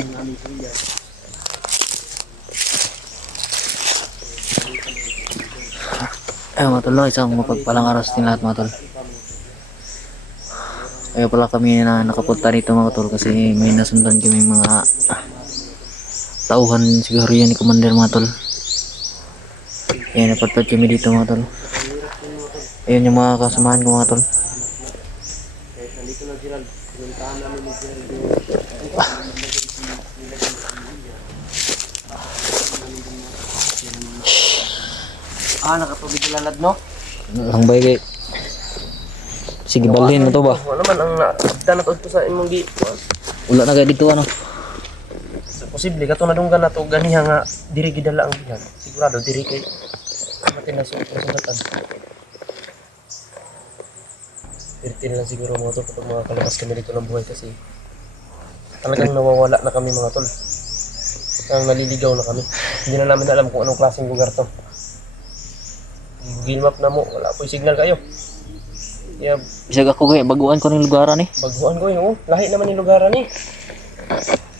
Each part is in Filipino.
Ayun mga tol, isang mapagpalang aras din lahat mga tol. Ayaw pala kami na nakapunta dito mga tol kasi may nasundan kami mga tauhan siguro yan ni Commander mga tol. Ayan, napadpad kami dito mga tol. Ayun yung mga kasamahan ko mga tol. Nakatubig na lalad, no? Ang bay kay. Sige, balhin mo to ba? Wala man ang naabdan na to sa imong di. Wala na kayo dito ano. Posible katong nadunggan na to ganiha nga diri gidala ang bihan. Sigurado diri kay matin na sa presentatan. Pertin lang siguro mo to kapag mga kalabas kami dito ng buhay kasi talagang nawawala na kami mga tol. Ang naliligaw na kami. Hindi na namin alam kung anong klaseng lugar to. Google map na mo, wala po yung signal kayo. Yeah, Bisag ako kay baguhan ko ng lugaran eh. baguhan ko yun, lahi naman yung lugaran eh.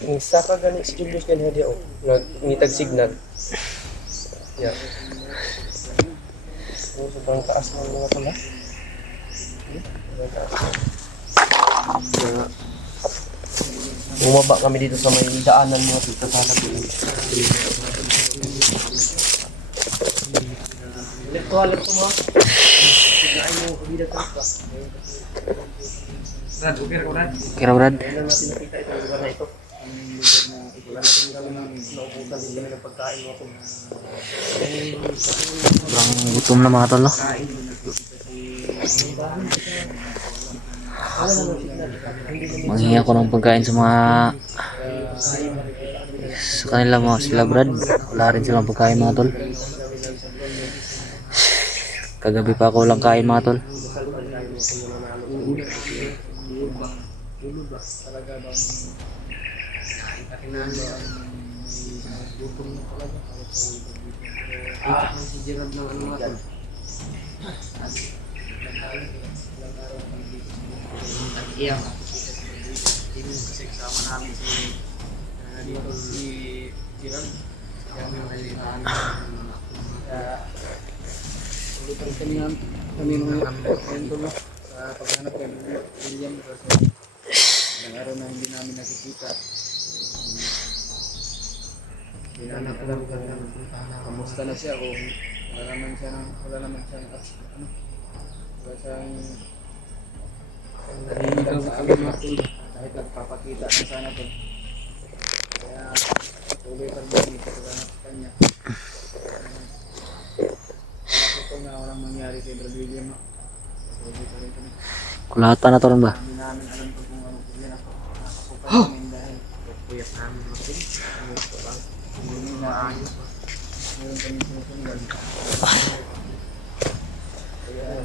Yung saka gani si Julius gani hadi oh, ngitag signal. Yeah. Oh, sobrang taas ng mga tala. Bumaba kami dito sa may daanan mga tita sa labi. Electoral ito mga. Ay mo kabida ka. Brad, okay ra ko Brad. Kira Brad. Kailan natin nakita itong lugar na ito? Wala natin kami naubusan din kami ng pagkain mo. Sobrang gutom na mga tol no. Manghingi ako ng pagkain sa mga sa kanila mga sila Brad. Wala rin silang pagkain mga tol. Kagabi pa ako lang kain mga tol. Kami mga friend sa paghanap kay William kasi ilang araw na hindi namin nakikita. Hinanap ko lang kamusta na siya kung wala naman siyang ano, wala siyang naninigaw sa amin mga tol kahit nagpapakita na sana to. Kaya tuloy pa rin ito paghanap sa kanya. Ito nga walang mangyari kay Brad William no? Kulatan na to rin ba? Hindi namin alam kung ano po yan ako. Nakasupan namin dahil puyat namin natin. Hindi na ayos. Meron kami sinusundan.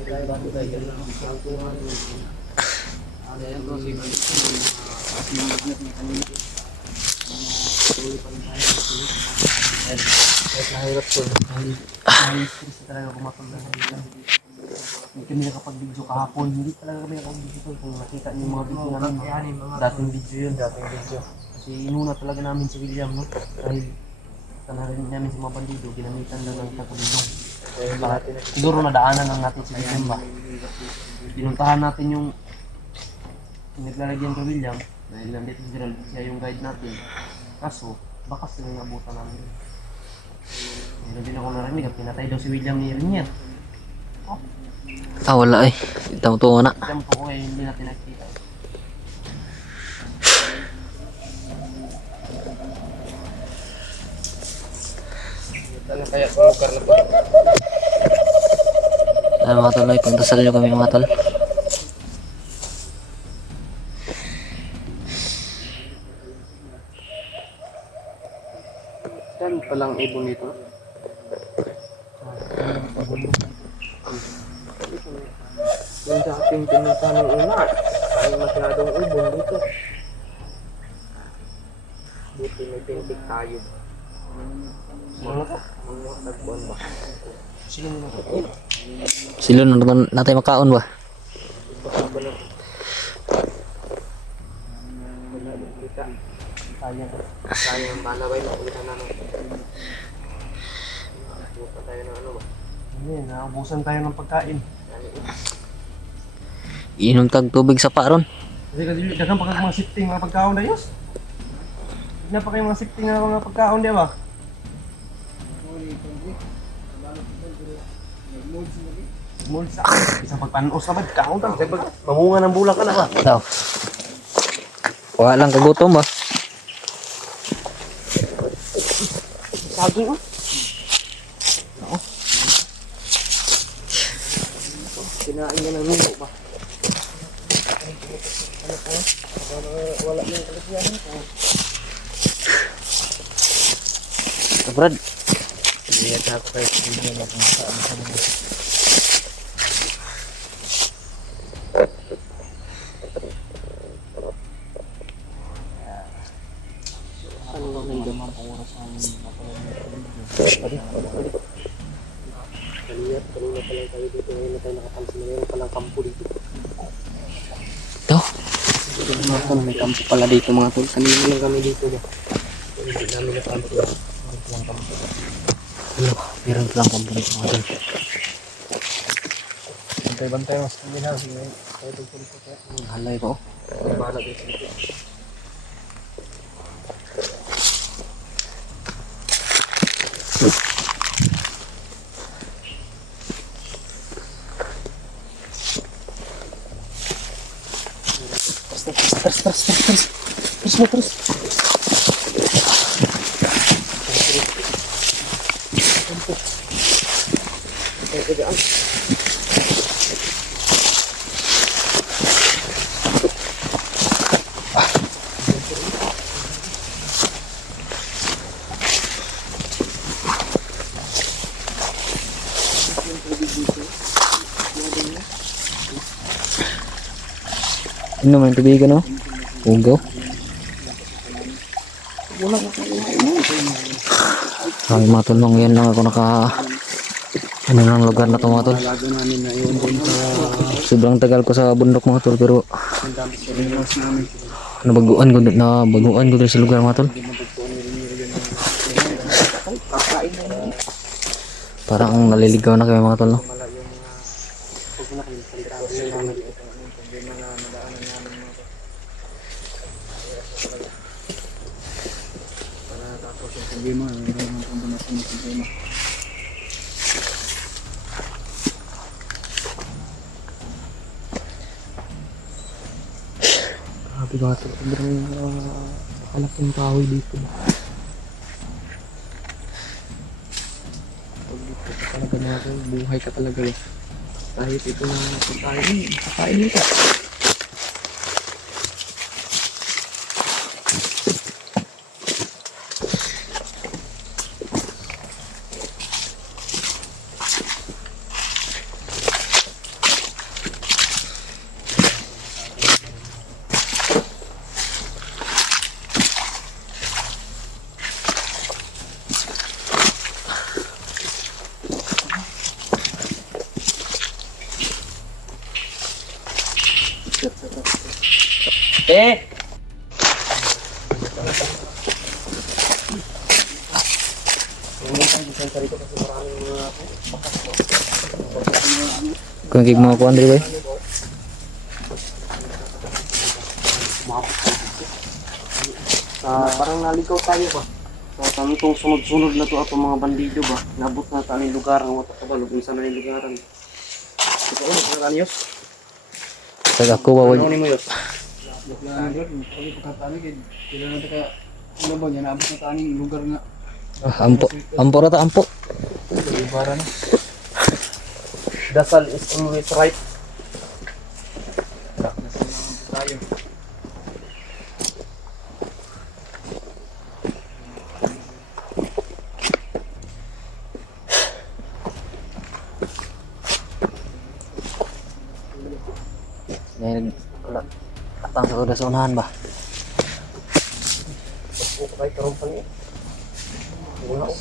Kaya bago tayo ganun. Ayan po si Brad. Sinunod na kanina. Tuloy pa rin tayo. Kahit nahirap po. Dahil stress talaga kumatanda sa dito. Hindi kami nakapag-video kahapon. Hindi talaga kami nakapag-video kung nakita niyo yung mga video namin. Dating video yun, dating video. Kasi inuna talaga namin si William, no? Dahil narinig namin sa mga bandido, ginamitan lang ng katulidong. Siguro nadaanan lang natin si William ba? Pinuntahan natin yung naglalagyan kay William dahil nandito si Gerald, siya yung guide natin. Kaso, baka sila yung abutan namin. Meron din ako narinig at pinatay daw si William ni Rinier. Oh. Wala eh. Itang-tungo na. Alam ko eh, hindi natin nakita. Ano kaya sa lugar na po? Mga tol, ay pagdasal nyo kami mga tol. Saan palang ibon nito? Yung sa ating pinunta ng una, ay masyadong ibon dito. Buti may pintik tayo. Mga tagpuan ba? Sino mo nakapit? Sila naman natin makaon ba? Baka ba na? Wala Kita. Sayang. Sayang ang bala ba yun? Ulitan namin. Bukan tayo ng ano ba? Hindi, naubusan tayo ng pagkain. Inom tag tubig sa paron. Kasi dagang pa mga sifting mga pagkaon na yus. Hindi pa kayo mga sifting na mga pagkaon, di ba? Mold sa isang pagpanos na ba? Kaon ta. Mamunga ng bulak ka na ba? Daw. Wala lang kagutom ba? Saging oh. Oo. Kinain niya ng nuno ba? Ano po? Wala nang kalagyan ko. Brad. Lihat ako kayo sa video na kung saan sa mga ano lang yung damang oras sa amin Kanina pa lang tayo dito. Ngayon na tayo nakapansin na meron palang kampo dito. Daw. May kampo pala dito mga tol. Kanina lang kami dito ba? Hindi namin napansin. Meron lang pambulit mga tol. Bantay-bantay mas kami na. Sige, tayo dito po kaya. Halay ko. Bahala dito dito. Terus. Inom ang tubig ano? Ugaw. Ay mga tol, yan lang ako ano ng lugar na to mga tol. Lago namin na yun din sa Sobrang tagal ko sa bundok mga tol, pero ang dami sa ringas namin. nabaguan ko din sa lugar mga tol. Kakain na yun. Parang naliligaw na kayo mga tol, no? Wala yung mga huwag na kayo salita sa namin. Yung mga madaanan namin mga para tapos yung problema. Yung mga kombinasyon ng problema. Grabe mga tol. Sobrang kalaking kahoy dito. Pag dito ka talaga mga tol, buhay ka talaga eh. Kahit ito na pagkain nito. Kung kig mga kuwan diri ba? Parang naligaw tayo ba? Sa kami itong sunod-sunod na to atong mga bandido ba? Nabot na tayo yung lugar ng matakabalog kung saan na yung lugaran. Ito ko, saan Yos? Tag ako wawag. Ano ni mo Yos? Ampo rata ampo. Dasal is always right. Atang sa kuda sa unahan ba? Huwag ko kahit karong pang eh. Wala ko.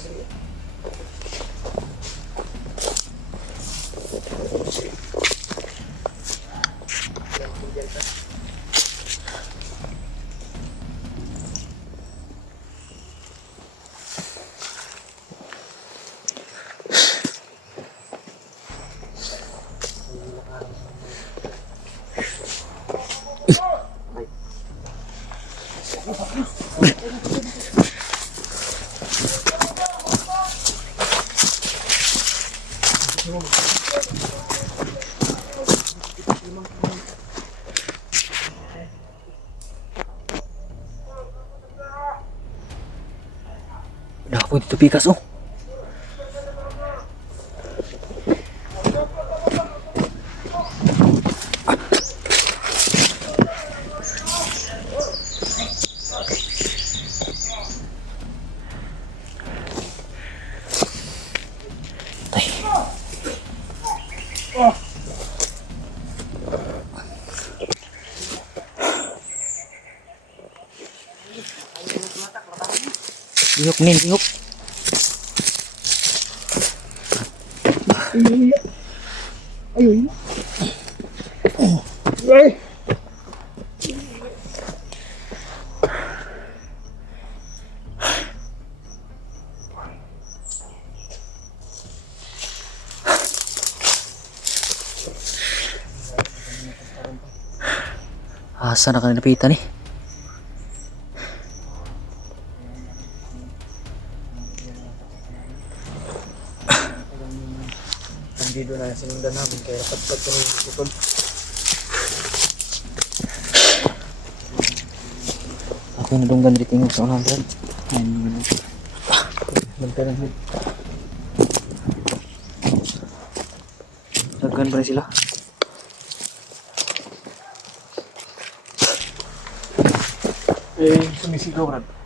Dapo dito pikas oh. Tay. Ihok nin, ihok. Asa na ka napitan eh? Nandito na sinundan namin kaya patpat kami putol. Ako yung nadunggan dito yung sa unang brad. Magtanong mo. Naggan pa rin sila. Eh, sumisigaw Brad.